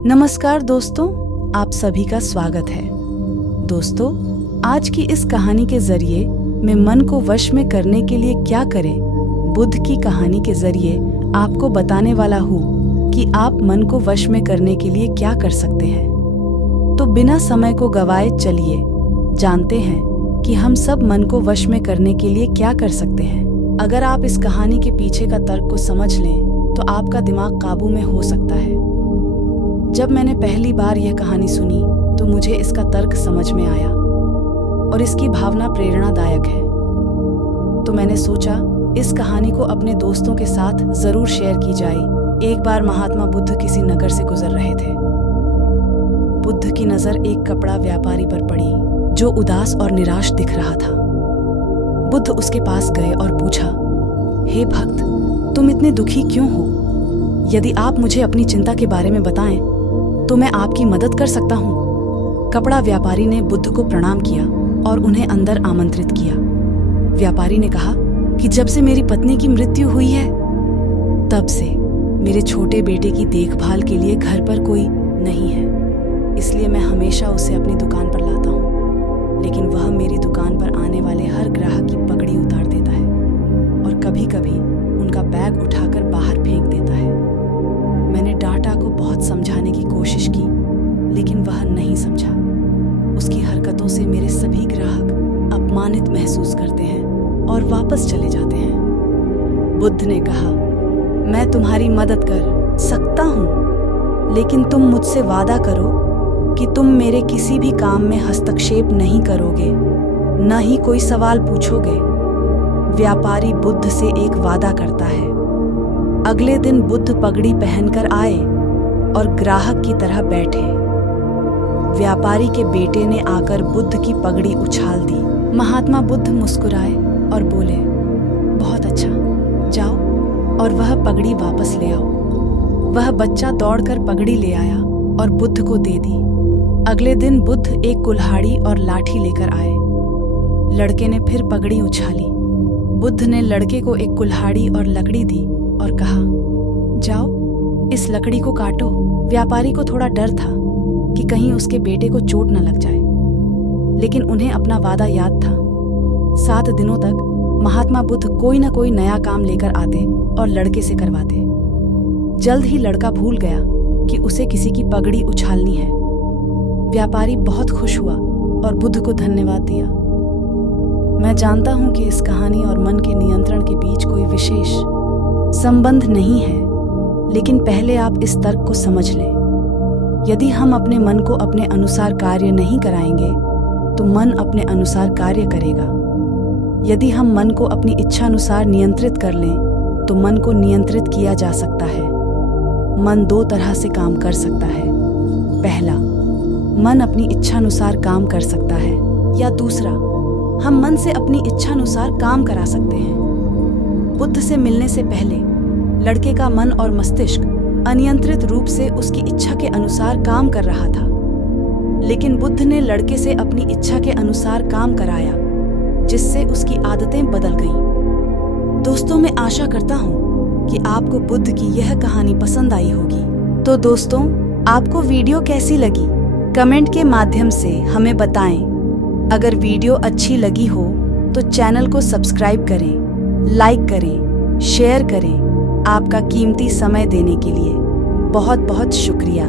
नमस्कार दोस्तों, आप सभी का स्वागत है। दोस्तों, आज की इस कहानी के जरिए मैं मन को वश में करने के लिए क्या करें, बुद्ध की कहानी के जरिए आपको बताने वाला हूँ कि आप मन को वश में करने के लिए क्या कर सकते हैं। तो बिना समय को गवाए चलिए जानते हैं कि हम सब मन को वश में करने के लिए क्या कर सकते हैं। अगर आप इस कहानी के पीछे का तर्क को समझ लें तो आपका दिमाग काबू में हो सकता है। जब मैंने पहली बार यह कहानी सुनी तो मुझे इसका तर्क समझ में आया और इसकी भावना प्रेरणादायक है। तो मैंने सोचा इस कहानी को अपने दोस्तों के साथ जरूर शेयर की जाए। एक बार महात्मा बुद्ध किसी नगर से गुजर रहे थे। बुद्ध की नजर एक कपड़ा व्यापारी पर पड़ी जो उदास और निराश दिख रहा था। बुद्ध उसके पास गए और पूछा, हे भक्त, तुम इतने दुखी क्यों हो? यदि आप मुझे अपनी चिंता के बारे में बताएं तो मैं आपकी मदद कर सकता हूँ। कपड़ा व्यापारी ने बुद्ध को प्रणाम किया और उन्हें अंदर आमंत्रित किया। व्यापारी ने कहा कि जब से मेरी पत्नी की मृत्यु हुई है तब से मेरे छोटे बेटे की देखभाल के लिए घर पर कोई नहीं है, इसलिए मैं हमेशा उसे अपनी दुकान पर लाता हूँ। लेकिन वह मेरी दुकान पर आने वाले हर ग्राहक की पगड़ी उतार देता है और कभी कभी उनका बैग उठाकर बाहर फेंक देता है। मैंने डाटा को बहुत समझाने की कोशिश की लेकिन वह नहीं समझा। उसकी हरकतों से मेरे सभी ग्राहक अपमानित महसूस करते हैं और वापस चले जाते हैं। बुद्ध ने कहा, मैं तुम्हारी मदद कर सकता हूँ, लेकिन तुम मुझसे वादा करो कि तुम मेरे किसी भी काम में हस्तक्षेप नहीं करोगे, न ही कोई सवाल पूछोगे। व्यापारी बुद्ध से एक वादा करता है। अगले दिन बुद्ध पगड़ी पहनकर आए और ग्राहक की तरह बैठे। व्यापारी के बेटे ने आकर बुद्ध की पगड़ी उछाल दी। महात्मा बुद्ध मुस्कुराए और बोले, बहुत अच्छा, जाओ और वह पगड़ी वापस ले आओ। वह बच्चा दौड़कर पगड़ी ले आया और बुद्ध को दे दी। अगले दिन बुद्ध एक कुल्हाड़ी और लाठी लेकर आए। लड़के ने फिर पगड़ी उछाली। बुद्ध ने लड़के को एक कुल्हाड़ी और लकड़ी दी और कहा, जाओ इस लकड़ी को काटो। व्यापारी को थोड़ा डर था कि कहीं उसके बेटे को चोट न लग जाए, लेकिन उन्हें अपना वादा याद था। 7 दिनों तक महात्मा बुद्ध कोई न कोई नया काम लेकर आते और लड़के से करवाते। जल्द ही लड़का भूल गया कि उसे किसी की पगड़ी उछालनी है। व्यापारी बहुत खुश हुआ और बुद्ध को धन्यवाद दिया। मैं जानता हूं कि इस कहानी और मन के नियंत्रण के बीच कोई विशेष संबंध नहीं है, लेकिन पहले आप इस तर्क को समझ लें। यदि हम अपने मन को अपने अनुसार कार्य नहीं कराएंगे तो मन अपने अनुसार कार्य करेगा। यदि हम मन को अपनी इच्छानुसार नियंत्रित कर लें तो मन को नियंत्रित किया जा सकता है। मन 2 तरह से काम कर सकता है। पहला, मन अपनी इच्छानुसार काम कर सकता है, या दूसरा, हम मन से अपनी इच्छानुसार काम करा सकते हैं। बुद्ध से मिलने से पहले लड़के का मन और मस्तिष्क अनियंत्रित रूप से उसकी इच्छा के अनुसार काम कर रहा था, लेकिन बुद्ध ने लड़के से अपनी इच्छा के अनुसार काम कराया, जिससे उसकी आदतें बदल गईं। दोस्तों, मैं आशा करता हूँ कि आपको बुद्ध की यह कहानी पसंद आई होगी। तो दोस्तों, आपको वीडियो कैसी लगी कमेंट के माध्यम से हमें बताएं। अगर वीडियो अच्छी लगी हो तो चैनल को सब्सक्राइब करें, लाइक करें, शेयर करें। आपका कीमती समय देने के लिए बहुत बहुत शुक्रिया।